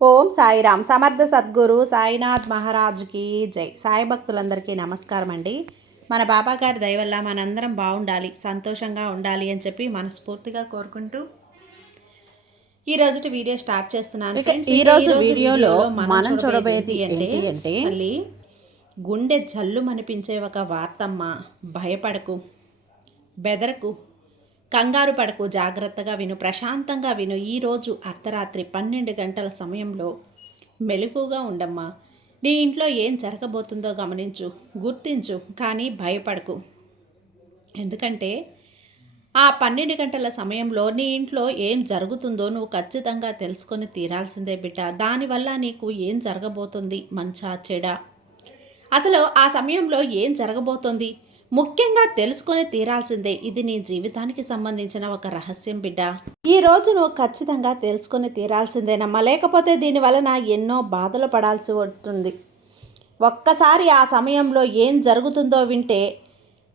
ఓం సాయిరామ్. సమర్థ సద్గురు సాయినాథ్ మహారాజ్కి జై. సాయి భక్తులందరికీ నమస్కారం అండి. మన బాబా గారి దయ వల్ల మనందరం బాగుండాలి, సంతోషంగా ఉండాలి అని చెప్పి మనస్ఫూర్తిగా కోరుకుంటూ ఈరోజు వీడియో స్టార్ట్ చేస్తున్నాను. ఈరోజు వీడియోలో మనం చూడబోయేది ఏంటి అంటే తల్లి గుండె జల్లు మనిపించే ఒక వార్తమ్మ. భయపడకు, బెదరకు, కంగారు పడకు, జాగ్రత్తగా విను, ప్రశాంతంగా విను. ఈరోజు అర్ధరాత్రి 12 గంటల సమయంలో మెలకుగా ఉండమ్మా. నీ ఇంట్లో ఏం జరగబోతుందో గమనించు, గుర్తించు, కానీ భయపడకు. ఎందుకంటే ఆ 12 గంటల సమయంలో నీ ఇంట్లో ఏం జరుగుతుందో నువ్వు ఖచ్చితంగా తెలుసుకొని తీరాల్సిందే బిడ్డ. దానివల్ల నీకు ఏం జరగబోతుంది, మంచా చెడా, అసలు ఆ సమయంలో ఏం జరగబోతోంది ముఖ్యంగా తెలుసుకొని తీరాల్సిందే. ఇది నీ జీవితానికి సంబంధించిన ఒక రహస్యం బిడ్డ. ఈ రోజు నువ్వు ఖచ్చితంగా తెలుసుకొని తీరాల్సిందేనమ్మా. లేకపోతే దీనివలన ఎన్నో బాధలు పడాల్సి ఉంటుంది. ఒక్కసారి ఆ సమయంలో ఏం జరుగుతుందో వింటే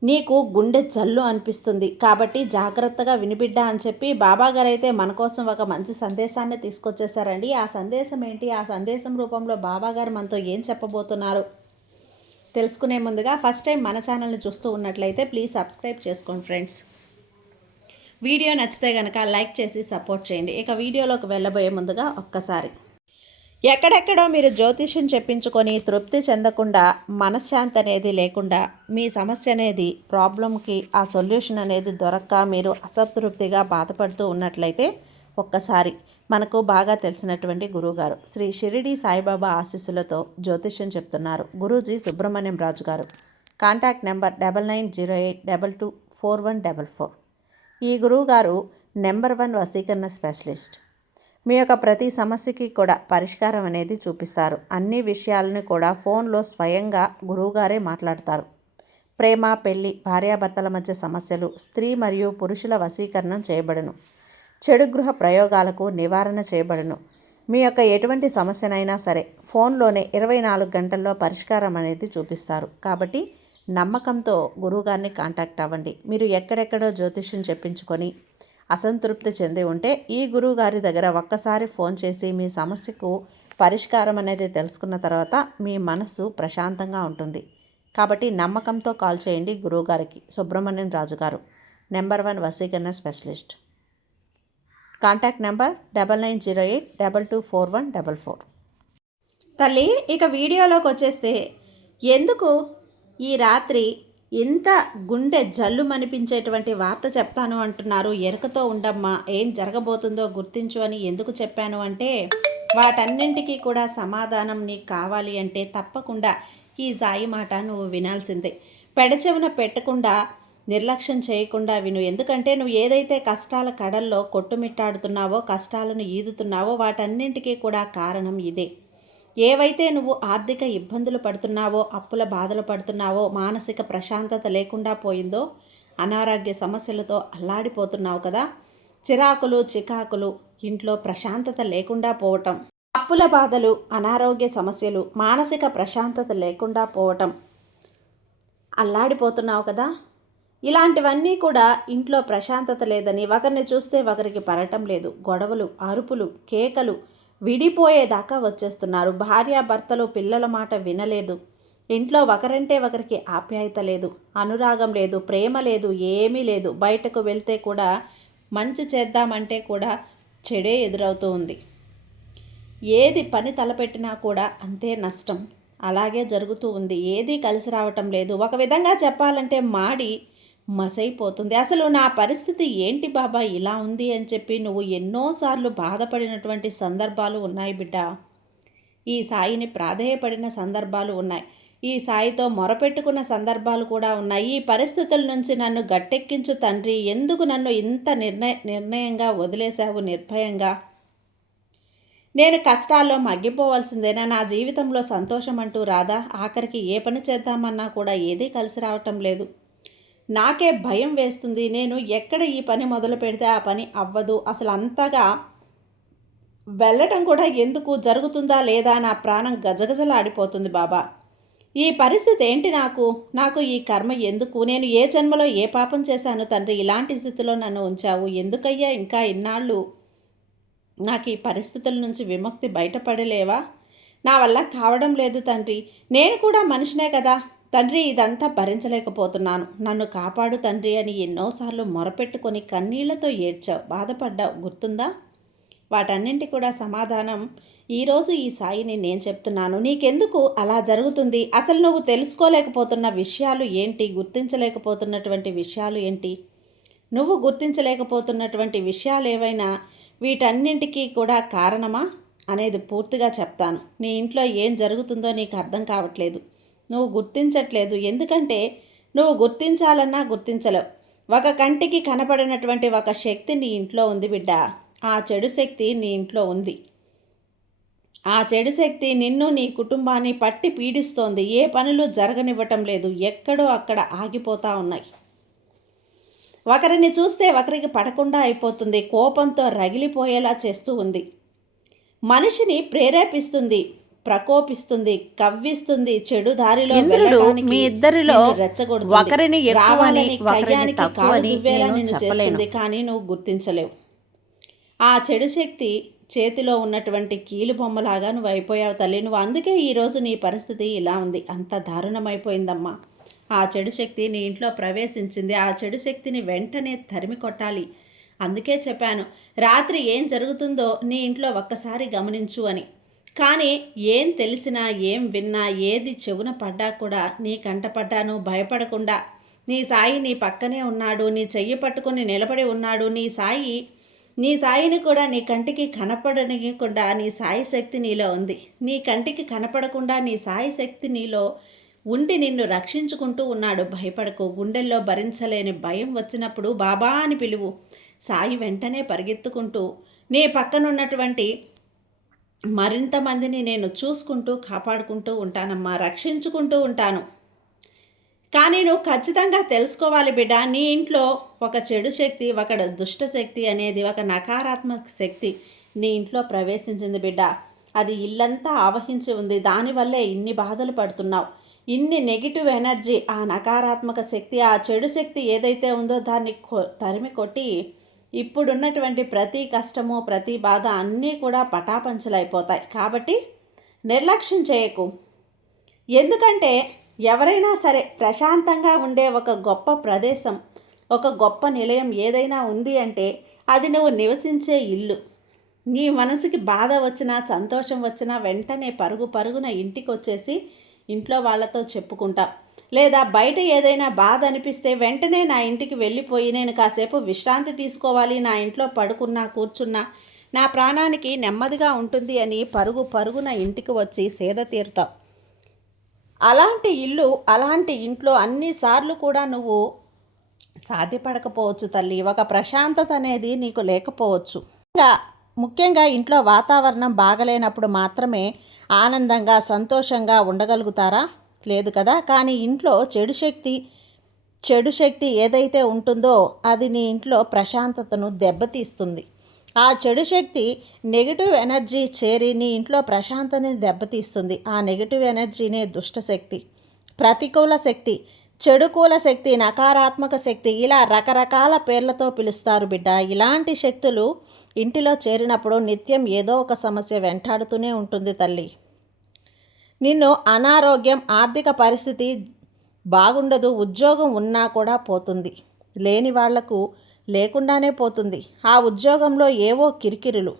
నీకు గుండె జల్లు అనిపిస్తుంది. కాబట్టి జాగ్రత్తగా వినిబిడ్డ అని చెప్పి బాబాగారు అయితే మన కోసం ఒక మంచి సందేశాన్ని తీసుకొచ్చేసారండి. ఆ సందేశం ఏంటి, ఆ సందేశం రూపంలో బాబాగారు మనతో ఏం చెప్పబోతున్నారు తెలుసుకునే ముందుగా ఫస్ట్ టైం మన ఛానల్ని చూస్తూ ఉన్నట్లయితే ప్లీజ్ సబ్స్క్రైబ్ చేసుకోండి ఫ్రెండ్స్. వీడియో నచ్చితే కనుక లైక్ చేసి సపోర్ట్ చేయండి. ఇక వీడియోలోకి వెళ్ళబోయే ముందుగా ఒక్కసారి ఎక్కడెక్కడో మీరు జ్యోతిష్యం చెప్పించుకొని తృప్తి చెందకుండా, మనశ్శాంతి అనేది లేకుండా, మీ సమస్య అనేది ప్రాబ్లంకి ఆ సొల్యూషన్ అనేది దొరక్క మీరు అసంతృప్తిగా బాధపడుతూ ఉన్నట్లయితే ఒక్కసారి మనకు బాగా తెలిసినటువంటి గురువుగారు శ్రీ షిరిడి సాయిబాబా ఆశీస్సులతో జ్యోతిష్యం చెప్తున్నారు గురూజీ సుబ్రహ్మణ్యం రాజు గారు. Contact number 9908224144. ఈ గురువుగారు నెంబర్ 1 వశీకరణ స్పెషలిస్ట్. మీ యొక్క ప్రతి సమస్యకి కూడా పరిష్కారం అనేది చూపిస్తారు. అన్ని విషయాలను కూడా ఫోన్లో స్వయంగా గురువుగారే మాట్లాడతారు. ప్రేమ, పెళ్లి, భార్యాభర్తల మధ్య సమస్యలు, స్త్రీ మరియు పురుషుల వశీకరణం చేయబడును. చెడు గృహ ప్రయోగాలకు నివారణ చేయబడును. మీ యొక్క ఎటువంటి సమస్యనైనా సరే ఫోన్లోనే 24 గంటల్లో పరిష్కారం అనేది చూపిస్తారు. కాబట్టి నమ్మకంతో గురువుగారిని కాంటాక్ట్ అవ్వండి. మీరు ఎక్కడెక్కడో జ్యోతిష్యం చెప్పించుకొని అసంతృప్తి చెంది ఉంటే ఈ గురువుగారి దగ్గర ఒక్కసారి ఫోన్ చేసి మీ సమస్యకు పరిష్కారం అనేది తెలుసుకున్న తర్వాత మీ మనసు ప్రశాంతంగా ఉంటుంది. కాబట్టి నమ్మకంతో కాల్ చేయండి గురువుగారికి. సుబ్రహ్మణ్యం రాజు గారు, నెంబర్ 1 వశీకరణ స్పెషలిస్ట్. Contact number 9908224144. తల్లి ఇక వీడియోలోకి వచ్చేస్తే, ఎందుకు ఈ రాత్రి ఇంత గుండె జల్లు మనిపించేటువంటి వార్త చెప్తాను అంటున్నారు? ఎరుకతో ఉండమ్మా, ఏం జరగబోతుందో గుర్తించు అని ఎందుకు చెప్పాను అంటే, వాటన్నింటికీ కూడా సమాధానం నీకు కావాలి అంటే తప్పకుండా ఈ సాయి మాట నువ్వు వినాల్సిందే. పెడచెవిన పెట్టకుండా, నిర్లక్ష్యం చేయకుండా విను. ఎందుకంటే నువ్వు ఏదైతే కష్టాల కడల్లో కొట్టుమిట్టాడుతున్నావో, కష్టాలను ఈదుతున్నావో వాటన్నింటికీ కూడా కారణం ఇదే. ఏవైతే నువ్వు ఆర్థిక ఇబ్బందులు పడుతున్నావో, అప్పుల బాధలు పడుతున్నావో, మానసిక ప్రశాంతత లేకుండా పోయిందో, అనారోగ్య సమస్యలతో అల్లాడిపోతున్నావు కదా, చిరాకులు, చికాకులు, ఇంట్లో ప్రశాంతత లేకుండా పోవటం, అప్పుల బాధలు, అనారోగ్య సమస్యలు, మానసిక ప్రశాంతత లేకుండా పోవటం, అల్లాడిపోతున్నావు కదా. ఇలాంటివన్నీ కూడా ఇంట్లో ప్రశాంతత లేదని, ఒకరిని చూస్తే ఒకరికి పడటం లేదు, గొడవలు, అరుపులు, కేకలు, విడిపోయేదాకా వచ్చేస్తున్నారు. భార్యాభర్తలు పిల్లల మాట వినలేదు. ఇంట్లో ఒకరంటే ఒకరికి ఆప్యాయత లేదు, అనురాగం లేదు, ప్రేమ లేదు, ఏమీ లేదు. బయటకు వెళ్తే కూడా మంచి చేద్దామంటే కూడా చెడే ఎదురవుతూ ఉంది. ఏది పని తలపెట్టినా కూడా అంతే నష్టం. అలాగే జరుగుతూ ఉంది. ఏదీ కలిసి రావటం లేదు. ఒక విధంగా చెప్పాలంటే మాడి మసైపోతుంది. అసలు నా పరిస్థితి ఏంటి బాబా ఇలా ఉంది అని చెప్పి నువ్వు ఎన్నోసార్లు బాధపడినటువంటి సందర్భాలు ఉన్నాయి బిడ్డ. ఈ సాయిని ప్రాధేయపడిన సందర్భాలు ఉన్నాయి. ఈ సాయితో మొరపెట్టుకున్న సందర్భాలు కూడా ఉన్నాయి. ఈ పరిస్థితుల నుంచి నన్ను గట్టెక్కించు తండ్రి, ఎందుకు నన్ను ఇంత నిర్ణయంగా వదిలేశావు నిర్భయంగా? నేను కష్టాల్లో మగ్గిపోవాల్సిందేనా? నా జీవితంలో సంతోషం అంటూ రాదా? ఆఖరికి ఏ పని చేద్దామన్నా కూడా ఏదీ కలిసి రావటం లేదు. నాకే భయం వేస్తుంది. నేను ఎక్కడ ఈ పని మొదలు పెడితే ఆ పని అవ్వదు. అసలు అంతగా వెళ్ళటం కూడా ఎందుకు, జరుగుతుందా లేదా, నా ప్రాణం గజగజలాడిపోతుంది బాబా. ఈ పరిస్థితి ఏంటి నాకు ఈ కర్మ ఎందుకు? నేను ఏ జన్మలో ఏ పాపం చేశాను తండ్రి? ఇలాంటి స్థితిలో నన్ను ఉంచావు ఎందుకయ్యా? ఇంకా ఇన్నాళ్ళు నాకు ఈ పరిస్థితుల నుంచి విముక్తి బయటపడలేవా? నా వల్ల కావడం లేదు తండ్రి. నేను కూడా మనిషినే కదా తండ్రి. ఇదంతా భరించలేకపోతున్నాను. నన్ను కాపాడు తండ్రి అని ఎన్నోసార్లు మొరపెట్టుకొని కన్నీళ్లతో ఏడ్చావు, బాధపడ్డావు, గుర్తుందా? వాటన్నింటి కూడా సమాధానం ఈరోజు ఈ సాయిని నేను చెప్తున్నాను. నీకెందుకు అలా జరుగుతుంది? అసలు నువ్వు తెలుసుకోలేకపోతున్న విషయాలు ఏంటి? గుర్తించలేకపోతున్నటువంటి విషయాలు ఏంటి? నువ్వు గుర్తించలేకపోతున్నటువంటి విషయాలు ఏవైనా వీటన్నింటికీ కూడా కారణమా అనేది పూర్తిగా చెప్తాను. నీ ఇంట్లో ఏం జరుగుతుందో నీకు అర్థం కావట్లేదు. నువ్వు గుర్తించట్లేదు. ఎందుకంటే నువ్వు గుర్తించాలన్నా గుర్తించలేవు. ఒక కంటికి కనపడినటువంటి ఒక శక్తి నీ ఇంట్లో ఉంది బిడ్డ. ఆ చెడు శక్తి నీ ఇంట్లో ఉంది. ఆ చెడు శక్తి నిన్ను, నీ కుటుంబాన్ని పట్టి పీడిస్తోంది. ఏ పనులు జరగనివ్వటం లేదు. ఎక్కడో అక్కడ ఆగిపోతూ ఉన్నాయి. ఒకరిని చూస్తే ఒకరికి పడకుండా అయిపోతుంది. కోపంతో రగిలిపోయేలా చేస్తూ ఉంది. మనిషిని ప్రేరేపిస్తుంది, ప్రకోపిస్తుంది, కవ్విస్తుంది. చెడు దారిలో మీ ఇద్దరిలో ఒకరిని ఎక్కువని కయ్యానికి కాలు దువ్వేలా నిన్ను చేస్తుంది. కానీ నువ్వు గుర్తించలేవు. ఆ చెడు శక్తి చేతిలో ఉన్నటువంటి కీలు బొమ్మలాగా నువ్వు అయిపోయావు తల్లి. నువ్వు అందుకే ఈరోజు నీ పరిస్థితి ఇలా ఉంది. అంత దారుణమైపోయిందమ్మా. ఆ చెడు శక్తి నీ ఇంట్లో ప్రవేశించింది. ఆ చెడు శక్తిని వెంటనే తరిమి కొట్టాలి. అందుకే చెప్పాను, రాత్రి ఏం జరుగుతుందో నీ ఇంట్లో ఒక్కసారి గమనించు అని. కానీ ఏం తెలిసినా, ఏం విన్నా, ఏది చెవున పడ్డా కూడా నీ కంటపడ్డాను. భయపడకుండా నీ సాయి నీ పక్కనే ఉన్నాడు. నీ చెయ్యి పట్టుకుని నిలబడి ఉన్నాడు. నీ సాయిని కూడా నీ కంటికి కనపడనియకుండా నీ సాయి శక్తి నీలో ఉంది. నీ కంటికి కనపడకుండా నీ సాయి శక్తి నీలో ఉండి నిన్ను రక్షించుకుంటూ ఉన్నాడు. భయపడకు. గుండెల్లో భరించలేని భయం వచ్చినప్పుడు బాబా అని పిలువు. సాయి వెంటనే పరిగెత్తుకుంటూ నీ పక్కనున్నటువంటి మరింత మందిని నేను చూసుకుంటూ కాపాడుకుంటూ ఉంటానమ్మా, రక్షించుకుంటూ ఉంటాను. కానీ నువ్వు ఖచ్చితంగా తెలుసుకోవాలి బిడ్డ, నీ ఇంట్లో ఒక చెడు శక్తి, ఒక దుష్ట శక్తి అనేది, ఒక నకారాత్మక శక్తి నీ ఇంట్లో ప్రవేశించింది బిడ్డ. అది ఇల్లంతా ఆవహించి ఉంది. దానివల్లే ఇన్ని బాధలు పడుతున్నావు. ఇన్ని నెగిటివ్ ఎనర్జీ, ఆ నకారాత్మక శక్తి, ఆ చెడు శక్తి ఏదైతే ఉందో దాన్ని తరిమి కొట్టి ఇప్పుడున్నటువంటి ప్రతి కష్టము, ప్రతి బాధ అన్నీ కూడా పటాపంచలైపోతాయి. కాబట్టి నిర్లక్ష్యం చేయకు. ఎందుకంటే ఎవరైనా సరే ప్రశాంతంగా ఉండే ఒక గొప్ప ప్రదేశం, ఒక గొప్ప నిలయం ఏదైనా ఉంది అంటే అది నువ్వు నివసించే ఇల్లు. నీ మనసుకి బాధ వచ్చినా, సంతోషం వచ్చినా వెంటనే పరుగున ఇంటికి వచ్చేసి ఇంట్లో వాళ్ళతో చెప్పుకుంటా. లేదా బయట ఏదైనా బాధ అనిపిస్తే వెంటనే నా ఇంటికి వెళ్ళిపోయి నేను కాసేపు విశ్రాంతి తీసుకోవాలి, నా ఇంట్లో పడుకున్నా, కూర్చున్నా నా ప్రాణానికి నెమ్మదిగా ఉంటుంది అని పరుగున ఇంటికి వచ్చి సేద తీరుతావు. అలాంటి ఇల్లు, అలాంటి ఇంట్లో అన్నిసార్లు కూడా నువ్వు సాధ్యపడకపోవచ్చు తల్లి. ఒక ప్రశాంతత అనేది నీకు లేకపోవచ్చు. ముఖ్యంగా ఇంట్లో వాతావరణం బాగలేనప్పుడు మాత్రమే ఆనందంగా, సంతోషంగా ఉండగలుగుతారా? లేదు కదా. కానీ ఇంట్లో చెడు శక్తి ఏదైతే ఉంటుందో అది నీ ఇంట్లో ప్రశాంతతను దెబ్బతీస్తుంది. ఆ చెడు శక్తి నెగిటివ్ ఎనర్జీ చేరి నీ ఇంట్లో ప్రశాంతతని దెబ్బతీస్తుంది. ఆ నెగిటివ్ ఎనర్జీనే దుష్టశక్తి, ప్రతికూల శక్తి, చెడుకూల శక్తి, నకారాత్మక శక్తి, ఇలా రకరకాల పేర్లతో పిలుస్తారు బిడ్డ. ఇలాంటి శక్తులు ఇంటిలో చేరినప్పుడు నిత్యం ఏదో ఒక సమస్య వెంటాడుతూనే ఉంటుంది తల్లి. నిన్ను అనారోగ్యం, ఆర్థిక పరిస్థితి బాగుండదు, ఉద్యోగం ఉన్నా కూడా పోతుంది, లేని వాళ్లకు లేకుండానే పోతుంది. ఆ ఉద్యోగంలో ఏవో కిరికిరులు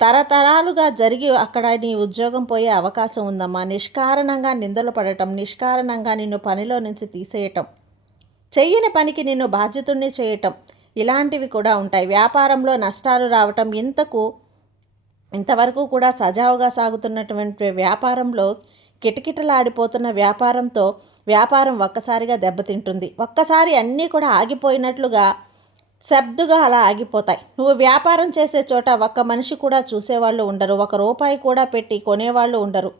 తరతరాలుగా జరిగి అక్కడ నీ ఉద్యోగం పోయే అవకాశం ఉందమ్మా. నిష్కారణంగా నిందలు పడటం, నిష్కారణంగా నిన్ను పనిలో నుంచి తీసేయటం, చెయ్యని పనికి నిన్ను బాధ్యతుల్ని చేయటం, ఇలాంటివి కూడా ఉంటాయి. వ్యాపారంలో నష్టాలు రావటం, ఇంతవరకు కూడా సజావుగా సాగుతున్నటువంటి వ్యాపారంలో కిటకిటలాడిపోతున్న వ్యాపారం ఒక్కసారిగా దెబ్బతింటుంది. ఒక్కసారి అన్నీ కూడా ఆగిపోయినట్లుగా శబ్దుగా అలా ఆగిపోతాయి. నువ్వు వ్యాపారం చేసే చోట ఒక్క మనిషి కూడా చూసేవాళ్ళు ఉండరు, ఒక రూపాయి కూడా పెట్టి కొనేవాళ్ళు ఉండరు.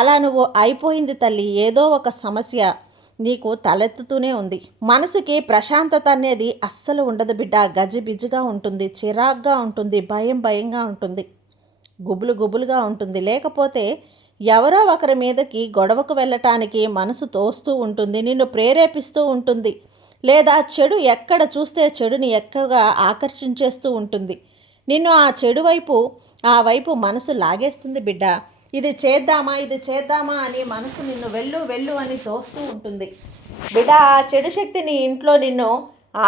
అలా నువ్వు అయిపోయింది తల్లి. ఏదో ఒక సమస్య నీకు తలెత్తుతూనే ఉంది. మనసుకి ప్రశాంతత అనేది అస్సలు ఉండదు బిడ్డ. గజిబిజిగా ఉంటుంది, చిరాగ్గా ఉంటుంది, భయంగా ఉంటుంది, గుబులుగా ఉంటుంది. లేకపోతే ఎవరో ఒకరి మీదకి గొడవకు వెళ్ళటానికి మనసు తోస్తూ ఉంటుంది, నిన్ను ప్రేరేపిస్తూ ఉంటుంది. లేదా చెడు ఎక్కడ చూస్తే చెడుని ఎక్కువగా ఆకర్షించేస్తూ ఉంటుంది. నిన్ను ఆ చెడు వైపు ఆ వైపు మనసు లాగేస్తుంది బిడ్డ. ఇది చేద్దామా అని మనసు నిన్ను వెళ్ళు అని తోస్తూ ఉంటుంది బిడ్డ. ఆ చెడు శక్తి నీ ఇంట్లో నిన్ను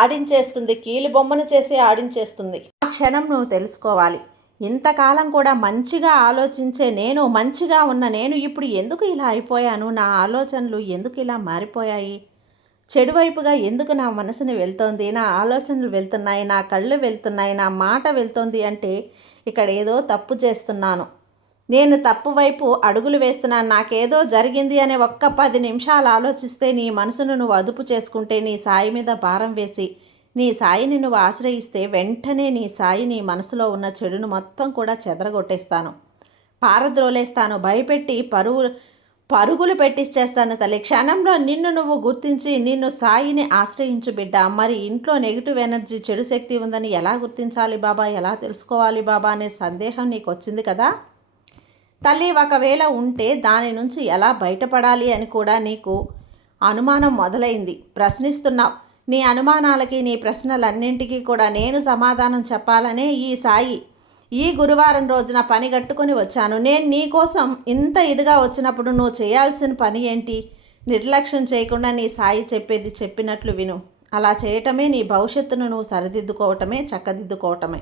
ఆడించేస్తుంది, కీలి బొమ్మను చేసి ఆడించేస్తుంది. ఆ క్షణం నువ్వు తెలుసుకోవాలి, ఇంతకాలం కూడా మంచిగా ఆలోచించే నేను, మంచిగా ఉన్న నేను ఇప్పుడు ఎందుకు ఇలా అయిపోయాను, నా ఆలోచనలు ఎందుకు ఇలా మారిపోయాయి, చెడు వైపుగా ఎందుకు నా మనసుని వెళ్తోంది, నా ఆలోచనలు వెళ్తున్నాయి, నా కళ్ళు వెళ్తున్నాయి, నా మాట వెళ్తోంది అంటే ఇక్కడ ఏదో తప్పు చేస్తున్నాను, నేను తప్పు వైపు అడుగులు వేస్తున్నాను, నాకేదో జరిగింది అనే ఒక్క 10 నిమిషాలు ఆలోచిస్తే నీ మనసును నువ్వు అదుపు చేసుకుంటే, నీ సాయి మీద భారం వేసి నీ సాయిని నువ్వు ఆశ్రయిస్తే వెంటనే నీ సాయి నీ మనసులో ఉన్న చెడును మొత్తం కూడా చెదరగొట్టేస్తాను, పారద్రోలేస్తాను, భయపెట్టి పరుగులు పెట్టిచ్చేస్తాను తల్లి. క్షణంలో నిన్ను నువ్వు గుర్తించి నిన్ను సాయిని ఆశ్రయించు బిడ్డ. మరి ఇంట్లో నెగిటివ్ ఎనర్జీ, చెడు శక్తి ఉందని ఎలా గుర్తించాలి బాబా, ఎలా తెలుసుకోవాలి బాబా అనే సందేహం నీకు వచ్చింది కదా తల్లి. ఒకవేళ ఉంటే దాని నుంచి ఎలా బయటపడాలి అని కూడా నీకు అనుమానం మొదలైంది. ప్రశ్నిస్తున్నావు. నీ అనుమానాలకి, నీ ప్రశ్నలన్నింటికీ కూడా నేను సమాధానం చెప్పాలనే ఈ సాయి ఈ గురువారం రోజున పని కట్టుకొని వచ్చాను. నేను నీ కోసం ఇంత ఇదిగా వచ్చినప్పుడు నువ్వు చేయాల్సిన పని ఏంటి? నిర్లక్ష్యం చేయకుండా నీ సాయి చెప్పేది చెప్పినట్లు విను. అలా చేయటమే నీ భవిష్యత్తును నువ్వు సరిదిద్దుకోవటమే, చక్కదిద్దుకోవటమే.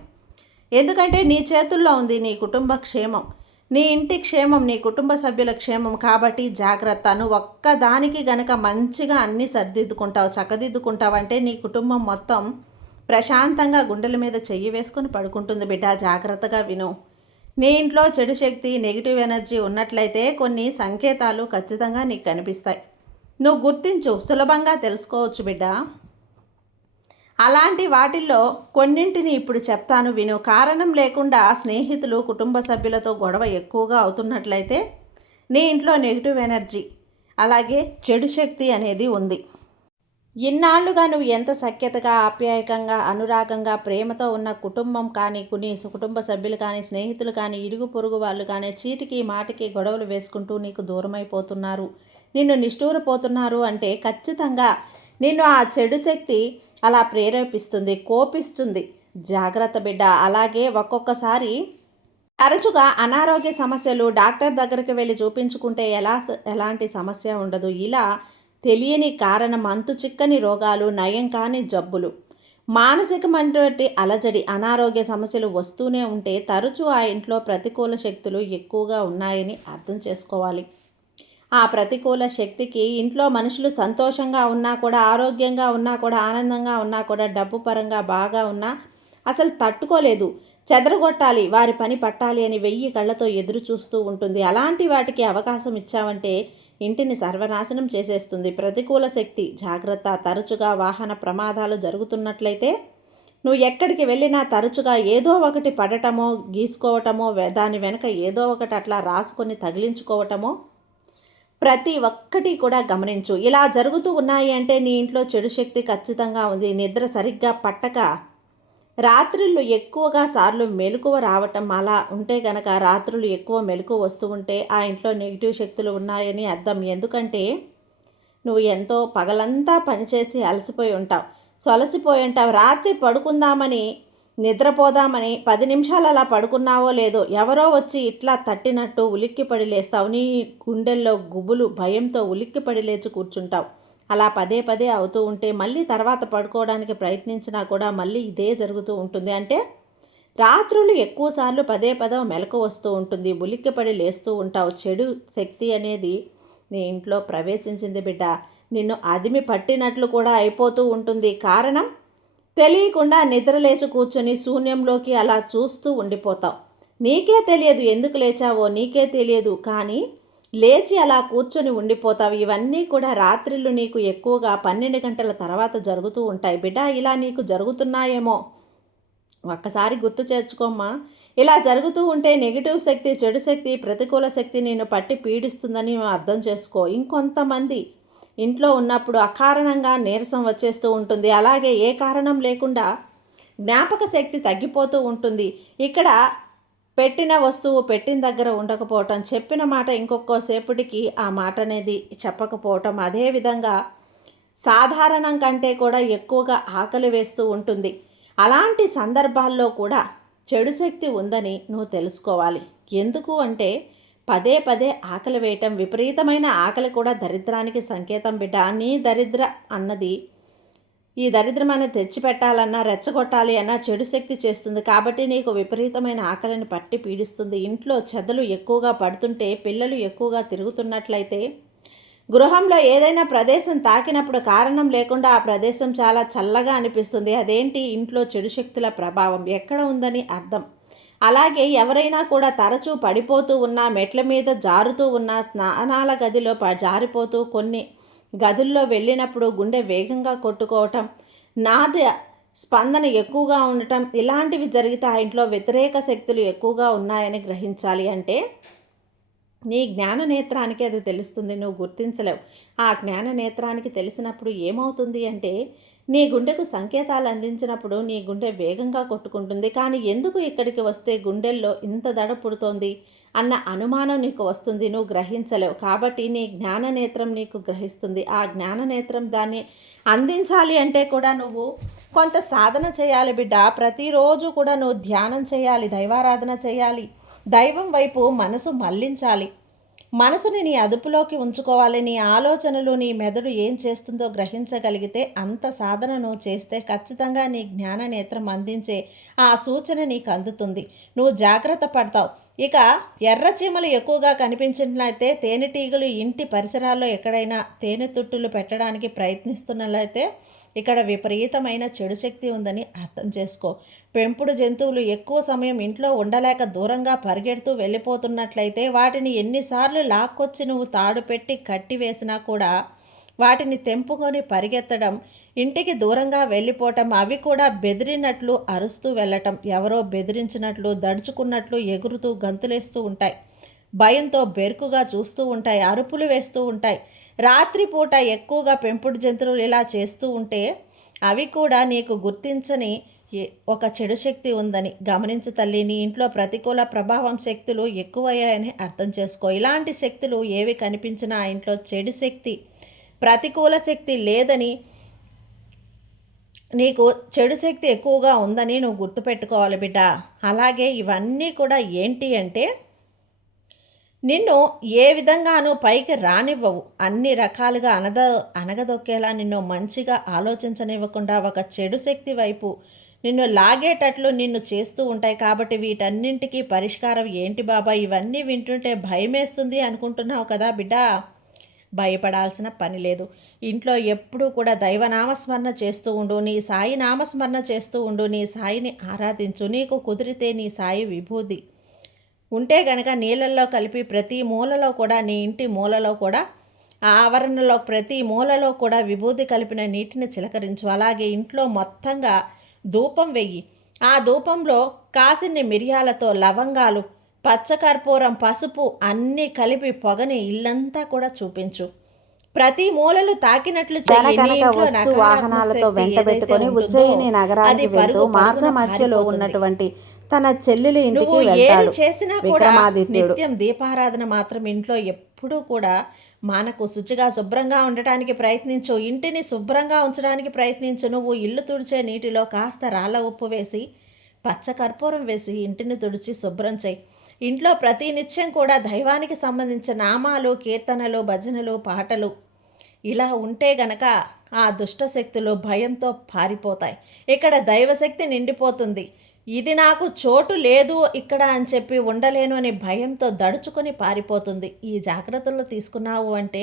ఎందుకంటే నీ చేతుల్లో ఉంది నీ కుటుంబ క్షేమం, నీ ఇంటి క్షేమం, నీ కుటుంబ సభ్యుల క్షేమం. కాబట్టి జాగ్రత్త. నువ్వు ఒక్కదానికి గనక మంచిగా అన్నీ సరిదిద్దుకుంటావు, చక్కదిద్దుకుంటావు అంటే నీ కుటుంబం మొత్తం ప్రశాంతంగా గుండెల మీద చెయ్యి వేసుకొని పడుకుంటుంది బిడ్డ. జాగ్రత్తగా విను. నీ ఇంట్లో చెడు శక్తి, నెగిటివ్ ఎనర్జీ ఉన్నట్లయితే కొన్ని సంకేతాలు ఖచ్చితంగా నీకు కనిపిస్తాయి. నువ్వు గుర్తించు, సులభంగా తెలుసుకోవచ్చు బిడ్డ. అలాంటి వాటిల్లో కొన్నింటిని ఇప్పుడు చెప్తాను విను. కారణం లేకుండా స్నేహితులు, కుటుంబ సభ్యులతో గొడవ ఎక్కువగా అవుతున్నట్లయితే నీ ఇంట్లో నెగిటివ్ ఎనర్జీ, అలాగే చెడు శక్తి అనేది ఉంది. ఇన్నాళ్లుగా నువ్వు ఎంత సఖ్యతగా, ఆప్యాయకంగా, అనురాగంగా, ప్రేమతో ఉన్న కుటుంబం కానీ, కొన్ని కుటుంబ సభ్యులు కానీ, స్నేహితులు కానీ, ఇరుగు పొరుగు వాళ్ళు కానీ చీటికి మాటికి గొడవలు వేసుకుంటూ నీకు దూరమైపోతున్నారు, నిన్ను నిష్ఠూరపోతున్నారు అంటే ఖచ్చితంగా నిన్ను ఆ చెడు శక్తి అలా ప్రేరేపిస్తుంది, కోపిస్తుంది. జాగ్రత్త బిడ్డ. అలాగే ఒక్కొక్కసారి తరచుగా అనారోగ్య సమస్యలు, డాక్టర్ దగ్గరికి వెళ్ళి చూపించుకుంటే ఎలాంటి సమస్య ఉండదు. ఇలా తెలియని కారణం, అంతు చిక్కని రోగాలు, నయం కాని జబ్బులు, మానసికమైనటువంటి అలజడి, అనారోగ్య సమస్యలు వస్తూనే ఉంటే తరచూ ఆ ఇంట్లో ప్రతికూల శక్తులు ఎక్కువగా ఉన్నాయని అర్థం చేసుకోవాలి. ఆ ప్రతికూల శక్తికి ఇంట్లో మనుషులు సంతోషంగా ఉన్నా కూడా, ఆరోగ్యంగా ఉన్నా కూడా, ఆనందంగా ఉన్నా కూడా, డబ్బు పరంగా బాగా ఉన్నా అసలు తట్టుకోలేదు, చెదరగొట్టాలి, వారి పని పట్టాలి అని 1000 కళ్ళతో ఎదురు చూస్తూ ఉంటుంది. అలాంటి వాటికి అవకాశం ఇచ్చావంటే ఇంటిని సర్వనాశనం చేసేస్తుంది ప్రతికూల శక్తి. జాగ్రత్త. తరచుగా వాహన ప్రమాదాలు జరుగుతున్నట్లయితే నువ్వు ఎక్కడికి వెళ్ళినా తరచుగా ఏదో ఒకటి పడటమో, గీసుకోవటమో, దాని వెనక ఏదో ఒకటి అట్లా రాసుకొని తగిలించుకోవటమో ప్రతి ఒక్కటి కూడా గమనించు. ఇలా జరుగుతూ ఉన్నాయి అంటే నీ ఇంట్లో చెడు శక్తి ఖచ్చితంగా ఉంది. నిద్ర సరిగ్గా పట్టక రాత్రుళ్ళు ఎక్కువగా సార్లు మెలకువ రావటం, అలా ఉంటే గనక రాత్రులు ఎక్కువ మెలకువ వస్తూ ఉంటే ఆ ఇంట్లో నెగిటివ్ శక్తులు ఉన్నాయని అర్థం. ఎందుకంటే నువ్వు ఎంతో పగలంతా పనిచేసి అలసిపోయి ఉంటావు, సొలసిపోయి ఉంటావు. రాత్రి పడుకుందామని, నిద్రపోదామని 10 నిమిషాలు అలా పడుకున్నావో లేదో ఎవరో వచ్చి ఇట్లా తట్టినట్టు ఉలిక్కిపడి లేస్తావు. నీ గుండెల్లో గుబులు, భయంతో ఉలిక్కిపడి లేచి కూర్చుంటావు. అలా పదే పదే అవుతూ ఉంటే మళ్ళీ తర్వాత పడుకోవడానికి ప్రయత్నించినా కూడా మళ్ళీ ఇదే జరుగుతూ ఉంటుంది. అంటే రాత్రులు ఎక్కువసార్లు పదే మెలకు వస్తూ ఉంటుంది, ఉలిక్కిపడి లేస్తూ ఉంటావు. చెడు శక్తి అనేది నీ ఇంట్లో ప్రవేశించింది బిడ్డ. నిన్ను అదిమి పట్టినట్లు కూడా అయిపోతూ ఉంటుంది. కారణం తెలియకుండా నిద్రలేచి కూర్చొని శూన్యంలోకి అలా చూస్తూ ఉండిపోతావు. నీకే తెలియదు ఎందుకు లేచావో, నీకే తెలియదు, కానీ లేచి అలా కూర్చొని ఉండిపోతావు. ఇవన్నీ కూడా రాత్రిళ్ళు నీకు ఎక్కువగా 12 గంటల తర్వాత జరుగుతూ ఉంటాయి బిడ్డ. ఇలా నీకు జరుగుతున్నాయేమో ఒక్కసారి గుర్తు చేర్చుకోమ్మా. ఇలా జరుగుతూ ఉంటే నెగిటివ్ శక్తి, చెడు శక్తి, ప్రతికూల శక్తి నిన్ను పట్టి పీడిస్తుందని అర్థం చేసుకో. ఇంకొంతమంది ఇంట్లో ఉన్నప్పుడు అకారణంగా నీరసం వచ్చేస్తూ ఉంటుంది. అలాగే ఏ కారణం లేకుండా జ్ఞాపక శక్తి తగ్గిపోతూ ఉంటుంది. ఇక్కడ పెట్టిన వస్తువు పెట్టిన దగ్గర ఉండకపోవటం, చెప్పిన మాట ఇంకొకసేపటికి ఆ మాట అనేది చెప్పకపోవటం, అదేవిధంగా సాధారణం కంటే కూడా ఎక్కువగా ఆకలి వేస్తూ ఉంటుంది. అలాంటి సందర్భాల్లో కూడా చెడు శక్తి ఉందని నువ్వు తెలుసుకోవాలి. ఎందుకు అంటే పదే పదే ఆకలి వేయటం, విపరీతమైన ఆకలి కూడా దరిద్రానికి సంకేతం బిడ్డ. నీ దరిద్ర అన్నది, ఈ దరిద్రమైన తెచ్చిపెట్టాలన్నా రెచ్చగొట్టాలి అన్నా చెడు శక్తి చేస్తుంది. కాబట్టి నీకు విపరీతమైన ఆకలిని పట్టి పీడిస్తుంది. ఇంట్లో చెదలు ఎక్కువగా పడుతుంటే, పిల్లలు ఎక్కువగా తిరుగుతున్నట్లయితే, గృహంలో ఏదైనా ప్రదేశం తాకినప్పుడు కారణం లేకుండా ఆ ప్రదేశం చాలా చల్లగా అనిపిస్తుంది. అదేంటి? ఇంట్లో చెడు శక్తుల ప్రభావం ఎక్కడ ఉందని అర్థం. అలాగే ఎవరైనా కూడా తరచూ పడిపోతూ ఉన్నా, మెట్ల మీద జారుతూ ఉన్నా, స్నానాల గదిలో జారిపోతూ, కొన్ని గదుల్లో వెళ్ళినప్పుడు గుండె వేగంగా కొట్టుకోవటం, నాద స్పందన ఎక్కువగా ఉండటం, ఇలాంటివి జరిగితే ఆ ఇంట్లో వ్యతిరేక శక్తులు ఎక్కువగా ఉన్నాయని గ్రహించాలి. అంటే నీ జ్ఞాన నేత్రానికి అది తెలుస్తుంది, నువ్వు గుర్తించలేవు. ఆ జ్ఞాన నేత్రానికి తెలిసినప్పుడు ఏమవుతుంది అంటే, నీ గుండెకు సంకేతాలు అందించినప్పుడు నీ గుండె వేగంగా కొట్టుకుంటుంది. కానీ ఎందుకు ఇక్కడికి వస్తే గుండెల్లో ఇంత దడ పుడుతోంది అన్న అనుమానం నీకు వస్తుంది, నువ్వు గ్రహించలేవు. కాబట్టి నీ జ్ఞాన నేత్రం నీకు గ్రహిస్తుంది. ఆ జ్ఞాన నేత్రం దాన్ని అందించాలి అంటే కూడా నువ్వు కొంత సాధన చేయాలి బిడ్డ. ప్రతిరోజు కూడా నువ్వు ధ్యానం చేయాలి, దైవారాధన చేయాలి, దైవం వైపు మనసు మళ్లించాలి. మనసుని నీ అదుపులోకి ఉంచుకోవాలి. నీ ఆలోచనలు, నీ మెదడు ఏం చేస్తుందో గ్రహించగలిగితే, అంత సాధనను చేస్తే ఖచ్చితంగా నీ జ్ఞాన నేత్రం అందించే ఆ సూచన నీకు అందుతుంది. నువ్వు జాగ్రత్త పడతావు. ఇక ఎర్ర చీమలు ఎక్కువగా కనిపించినట్లయితే, తేనెటీగలు ఇంటి పరిసరాల్లో ఎక్కడైనా తేనె తుట్టులు పెట్టడానికి ప్రయత్నిస్తున్నట్లయితే ఇక్కడ విపరీతమైన చెడు శక్తి ఉందని అర్థం చేసుకో. పెంపుడు జంతువులు ఎక్కువ సమయం ఇంట్లో ఉండలేక దూరంగా పరిగెడుతూ వెళ్ళిపోతున్నట్లయితే, వాటిని ఎన్నిసార్లు లాక్కొచ్చి నువ్వు తాడు పెట్టి కట్టి వేసినా కూడా వాటిని తెంపుకొని పరిగెత్తడం, ఇంటికి దూరంగా వెళ్ళిపోవటం, అవి కూడా బెదిరినట్లు అరుస్తూ వెళ్ళటం, ఎవరో బెదిరించినట్లు, దడుచుకున్నట్లు ఎగురుతూ గంతులేస్తూ ఉంటాయి. భయంతో బెరుకుగా చూస్తూ ఉంటాయి, అరుపులు వేస్తూ ఉంటాయి. రాత్రిపూట ఎక్కువగా పెంపుడు జంతువులు ఇలా చేస్తూ ఉంటే, అవి కూడా నీకు గుర్తించని ఒక చెడు శక్తి ఉందని గమనించు తల్లి. నీ ఇంట్లో ప్రతికూల ప్రభావం శక్తులు ఎక్కువయ్యాయని అర్థం చేసుకో. ఇలాంటి శక్తులు ఏవి కనిపించినా ఆ ఇంట్లో చెడు శక్తి, ప్రతికూల శక్తి లేదని, నీకు చెడు శక్తి ఎక్కువగా ఉందని నువ్వు గుర్తుపెట్టుకోవాలి బిడ్డ. అలాగే ఇవన్నీ కూడా ఏంటి అంటే, నిన్ను ఏ విధంగానూ పైకి రానివ్వవు. అన్ని రకాలుగా అనగదొక్కేలా, నిన్ను మంచిగా ఆలోచించనివ్వకుండా ఒక చెడు శక్తి వైపు నిన్ను లాగేటట్లు నిన్ను చేస్తూ ఉంటాయి. కాబట్టి వీటన్నింటికీ పరిష్కారం ఏంటి బాబా? ఇవన్నీ వింటుంటే భయమేస్తుంది అనుకుంటున్నావు కదా బిడ్డ? భయపడాల్సిన పని లేదు. ఇంట్లో ఎప్పుడూ కూడా దైవనామస్మరణ చేస్తూ ఉండు, నీ సాయి నామస్మరణ చేస్తూ ఉండు, నీ సాయిని ఆరాధించు. నీకు కుదిరితే నీ సాయి విభూది ఉంటే గనక నీళ్ళల్లో కలిపి ప్రతి మూలలో కూడా, నీ ఇంటి మూలలో కూడా, ఆ ఆవరణలో ప్రతి మూలలో కూడా విభూది కలిపిన నీటిని చిలకరించు. అలాగే ఇంట్లో మొత్తంగా ధూపం వెయ్యి. ఆ ధూపంలో కాసిన్ని మిరియాలతో, లవంగాలు, పచ్చకర్పూరం, పసుపు అన్నీ కలిపి పొగని ఇల్లంతా కూడా చూపించు. ప్రతి మూలలు తాకినట్లు వాహనాలతో వెంట పెట్టుకొని ఉజ్జయిని నగరానికి వెళ్తూ మార్గ మధ్యలో ఉన్నటువంటి తన చెల్లెలి ఇంటికి వెళ్తాడు విక్రమాదిత్యుడు. నిత్యం దీపారాధన మాత్రం ఇంట్లో ఎప్పుడూ కూడా మనకు శుచిగా శుభ్రంగా ఉండటానికి ప్రయత్నించు. ఇంటిని శుభ్రంగా ఉంచడానికి ప్రయత్నించు. నువ్వు ఇల్లు తుడిచే నీటిలో కాస్త రాళ్ళ ఉప్పు వేసి, పచ్చకర్పూరం వేసి ఇంటిని తుడిచి శుభ్రం చేయి. ఇంట్లో ప్రతి నిత్యం కూడా దైవానికి సంబంధించిన నామాలు, కీర్తనలు, భజనలు, పాటలు ఇలా ఉంటే గనక ఆ దుష్టశక్తులు భయంతో పారిపోతాయి. ఇక్కడ దైవశక్తి నిండిపోతుంది. ఇది నాకు చోటు లేదు ఇక్కడ అని చెప్పి ఉండలేను అని భయంతో దడుచుకొని పారిపోతుంది. ఈ జాగ్రత్తలు తీసుకున్నావు అంటే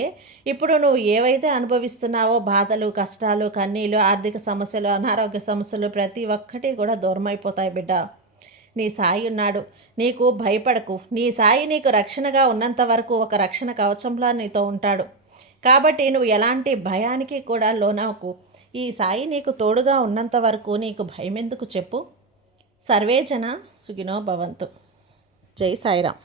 ఇప్పుడు నువ్వు ఏవైతే అనుభవిస్తున్నావో బాధలు, కష్టాలు, కన్నీళ్ళు, ఆర్థిక సమస్యలు, అనారోగ్య సమస్యలు ప్రతి ఒక్కటి కూడా దూరమైపోతాయి బిడ్డ. నీ సాయి ఉన్నాడు, నీకు భయపడకు. నీ సాయి నీకు రక్షణగా ఉన్నంత వరకు ఒక రక్షణ కవచంలా నీతో ఉంటాడు. కాబట్టి నువ్వు ఎలాంటి భయానికి కూడా లోనవకు. ఈ సాయి నీకు తోడుగా ఉన్నంత వరకు నీకు భయం ఎందుకు చెప్పు. సర్వేజన సుఖినో భవంతు. జై సాయిరాం.